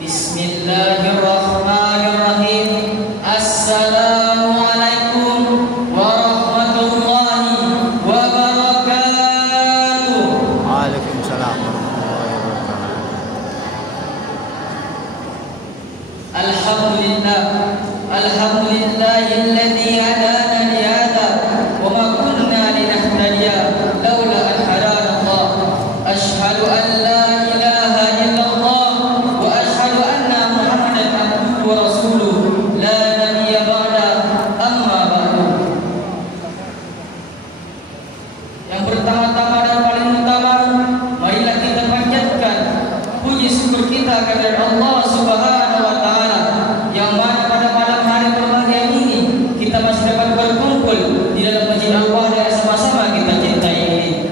Bismillahirrahmanirrahim. Assalamualaikum warahmatullahi wabarakatuh. Waalaikumsalam warahmatullahi wabarakatuh. Alhamdulillah, alhamdulillahilladzi hadana li hadza wa ma kunna linahtadiya laula an hadana Allah. Asyhadu an la ilaha illallah wa asyhadu anna Muhammadan abduhu wa rasuluh la nabiyya ba'da, amma ba'du. Yang pertama-tama dan paling utama, marilah kita panjatkan puji syukur kita kepada Allah Subhanahu wa taala yang mana pada malam hari berbahagia ini kita masih dapat berkumpul di dalam masjid Allah yang sama-sama kita cintai ini.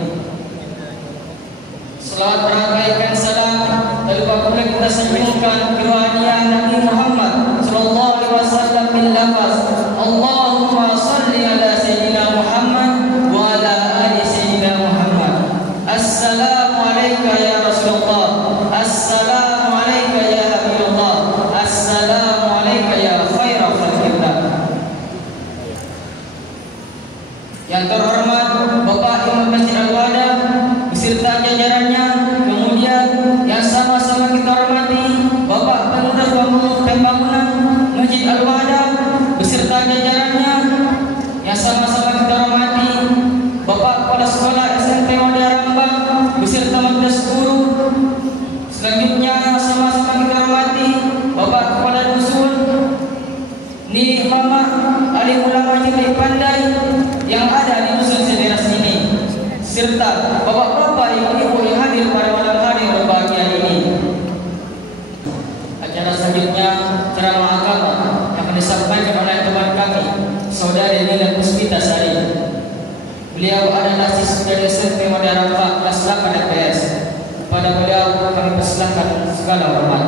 Selawat berangkaikan salam dan lupa pula kita sambungkan kerohanian Nabi Muhammad sallallahu alaihi wasallam bil lafaz Allahumma shalli ala sayyidina Muhammad wa ala ali sayyidina Muhammad. Assalamu alayka ya Rasulullah. Assalamu alayka ya Habibullah. Assalamu alayka ya khairal khalqillah. Yang terhormat Bapak Imam Masjid Al-Wada beserta jajarannya, kemudian yang sama-sama kita hormati Bapak Pengurus Pembangunan Masjid Al-Wada beserta jajarannya, yang sama-sama kita hormati Bapak Kepala Sekolah SMP Muhammadiyah Rambang beserta majelis guru. Selanjutnya yang sama-sama kita hormati Bapak Kepala Dusun, Ni Mama Alim Ulama Jilid Pandai yang ada di dusun Sederas ini, serta bapak-bapak, ibu-ibu yang hadir pada malam hari berbahagia ini. Acara selanjutnya ceramah agama yang akan disampaikan oleh teman kami, Saudari Nila Puspita Sari. Beliau adalah siswa dari SMP Muhammadiyah Rambang kelas 8 FPS. Kepada beliau kami persilakan segala hormat.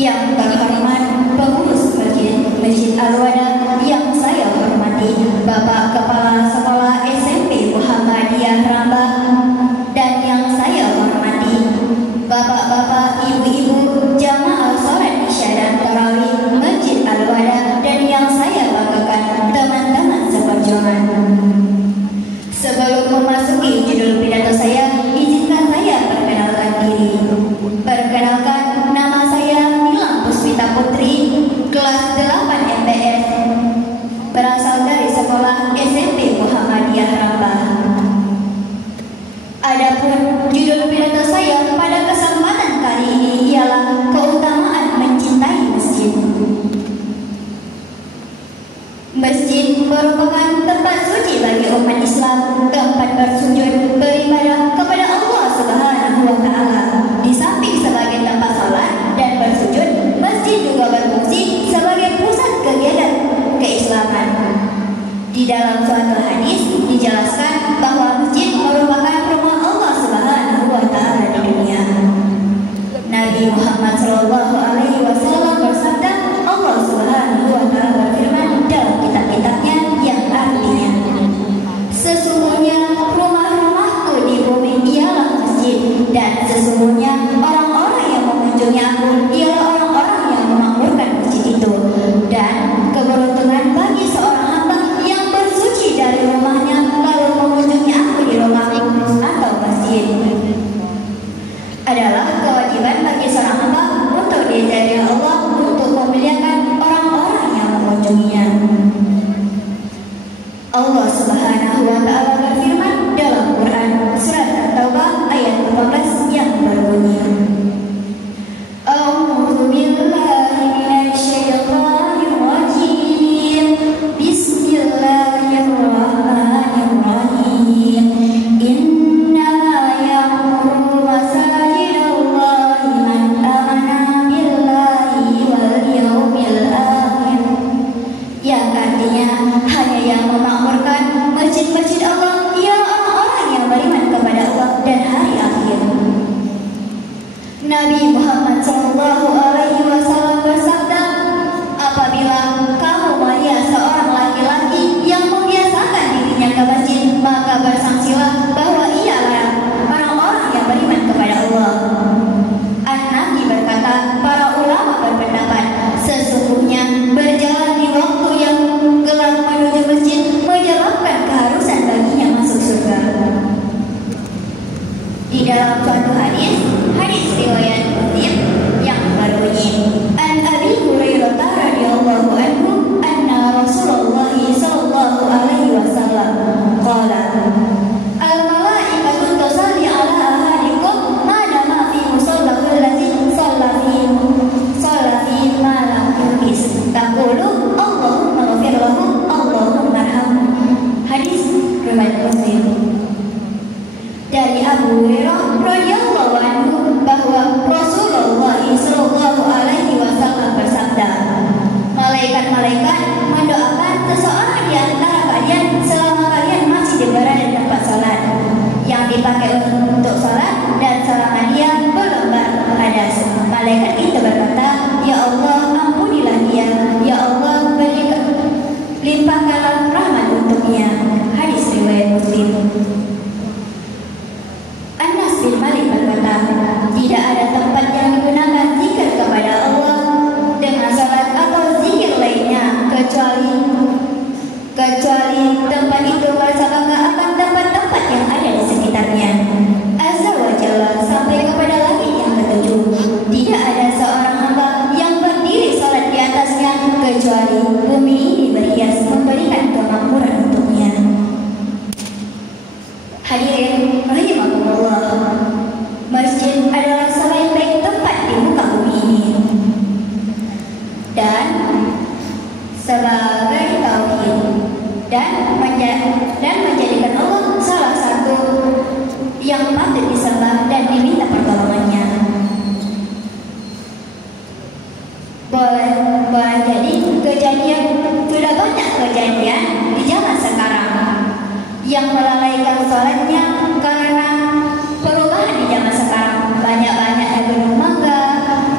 Yang terhormat pengurus Masjid Al-Wada yang saya hormati, Bapak Kepala Sekolah SMP Muhammadiyah Rambang, dan yang saya hormati bapak-bapak, ibu-ibu jamaah salat Isya dan tarawih Masjid Al-Wada, dan yang saya banggakan teman-teman seperjuangan. Sebelum memasuki judul pidato saya, izinkan saya perkenalkan diri. Perkenalkan, nama saya Nila Puspita Putri, kelas 8 MPS, berasal dari sekolah SMP Muhammadiyah Rambang. Adapun judul pidato saya pada kesempatan kali ini ialah keutamaan mencintai masjid. Masjid merupakan tempat suci bagi umat Islam, tempat bersujud beribadah kepada Allah Subhanahu wa taala. Di samping sebagai tempat salat dan bersujud, masjid juga berfungsi sebagai pusat kegiatan keislaman. Di dalam suatu hadis dijelaskan bahwa masjid merupakan rumah Allah Subhanahu wa taala di dunia. Nabi Muhammad SAW Nabi Muhammad SAW bersabda, apabila kamu melihat seorang laki-laki yang membiasakan dirinya ke masjid, maka bersaksilah bahwa ialah orang-orang yang beriman kepada Allah. An-Nabi berkata, para ulama berpendapat, sesungguhnya berjalan di waktu yang gelap menuju masjid menyebabkan keharusan baginya masuk surga. Di dalam suatu hadis riwayat Muslim yang berbunyi, An Abi Hurairah radhiyallahu anhu anna Rasulullah sallallahu alaihi wasallam qala al malaikatu tusalli ala ahadikum ma dama fi musallahu allazi shalla fi ma lam yuqis taqulu Allahumma ighfir lahu Allahumma arhamhu. Hadis riwayat Muslim. Dari Abu Hurairah radhiyallahu anhu bahwa Rasulullah sallallahu alaihi wasallam bersabda, malaikat-malaikat mendoakan seseorang di antara kalian selama kalian masih berada di tempat salat yang dipakai untuk salat dan selama dia belum berhadas. Malaikat itu berkata, ya Allah, ampunilah dia, ya Allah, limpahkanlah rahmat untuknya. Hadis riwayat Muslim. Anas bin Malik berkata, tidak ada tempat yang digunakan zikir kepada Allah dengan salat atau zikir lainnya kecuali tempat itu merasa bangga akan tempat-tempat yang ada di sekitarnya. Azza wa Jalla sampai kepada langit yang ketujuh. Tidak ada seorang hamba yang berdiri salat di atasnya kecuali bumi ini berhias memberikan kemakmuran untuknya. Hadirin rahimakumullah, masjid adalah sebaik-baik tempat di muka bumi ini dan sebagai tauhid dan menjadikan Allah salah satu yang patut disembah dan diminta pertolongannya. Boleh jadi sudah banyak kejadian di zaman sekarang yang melalaikan sholatnya karena perubahan di zaman sekarang. Banyak-banyaknya gedung mangga,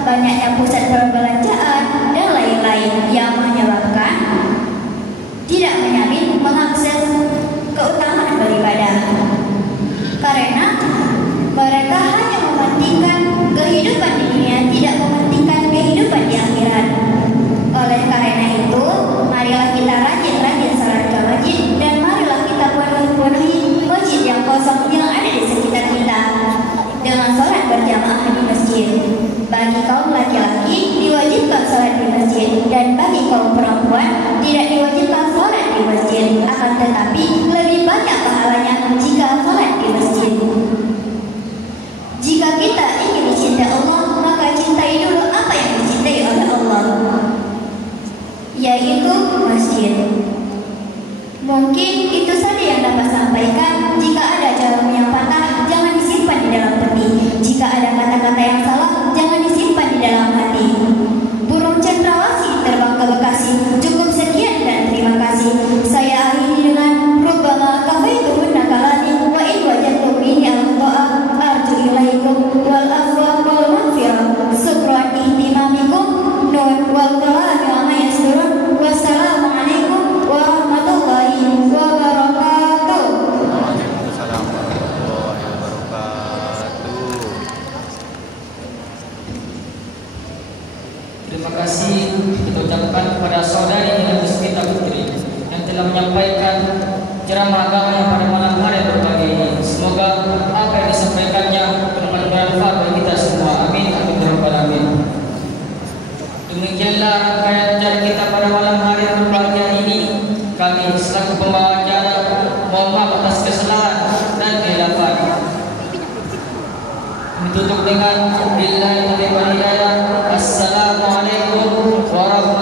banyaknya pusat perbelanjaan, dan lain-lain yang menyebabkan tidak menjamin mengakses keutamaan beribadah. Karena mereka hanya mementingkan kehidupan di dunia, tidak mementingkan kehidupan di akhirat. Oleh karena itu, marilah kita rajin-rajin salat ke masjid dan marilah kita penuhi masjid yang kosong yang ada di sekitar kita dengan salat berjamaah di masjid. Bagi kaum laki-laki diwajibkan salat di masjid dan bagi kaum perempuan tidak diwajibkan salat di masjid, akan tetapi lebih banyak pahalanya jika salat di masjid. Jika kita ingin dicintai Allah, maka cintai dulu apa yang dicintai oleh Allah, yaitu masjid. Mungkin itu saja yang dapat sampaikan. Jika ada jarum yang patah, jangan disimpan di dalam peti. Jika ada kata-kata yang salah, jangan disimpan di dalam hati. Burung cendrawasih terbang ke Bekasi. Cukup sekian dan terima kasih. Saya akhiri dengan rubbama kafaituhunna kalani wa in wajadtum bihi al-ta'a arju ilaikum wal afwa wal maghfirah. Syukran ihtimamikum nun wal kalami wa ma yasdurun. Wassalamualaikum warahmatullahi wabarakatuh. Waalaikumsalam warahmatullahi wabarakatuh. Terima kasih kita ucapkan kepada saudari Ina Puspita Putri yang telah menyampaikan ceramah agamanya pada malam hari berbagai ini. Semoga apa yang disampaikannya bermanfaat bagi kita semua. Amin. Amin ya rabbal alamin. Demikianlah rangkaian acara kita pada malam hari berbahagia ini. Kami selaku pembawa acara mohon maaf atas kesalahan dan kehilafan. Ditutup dengan billahi taufiq wal hidayah. Assalamualaikum warahmatullahi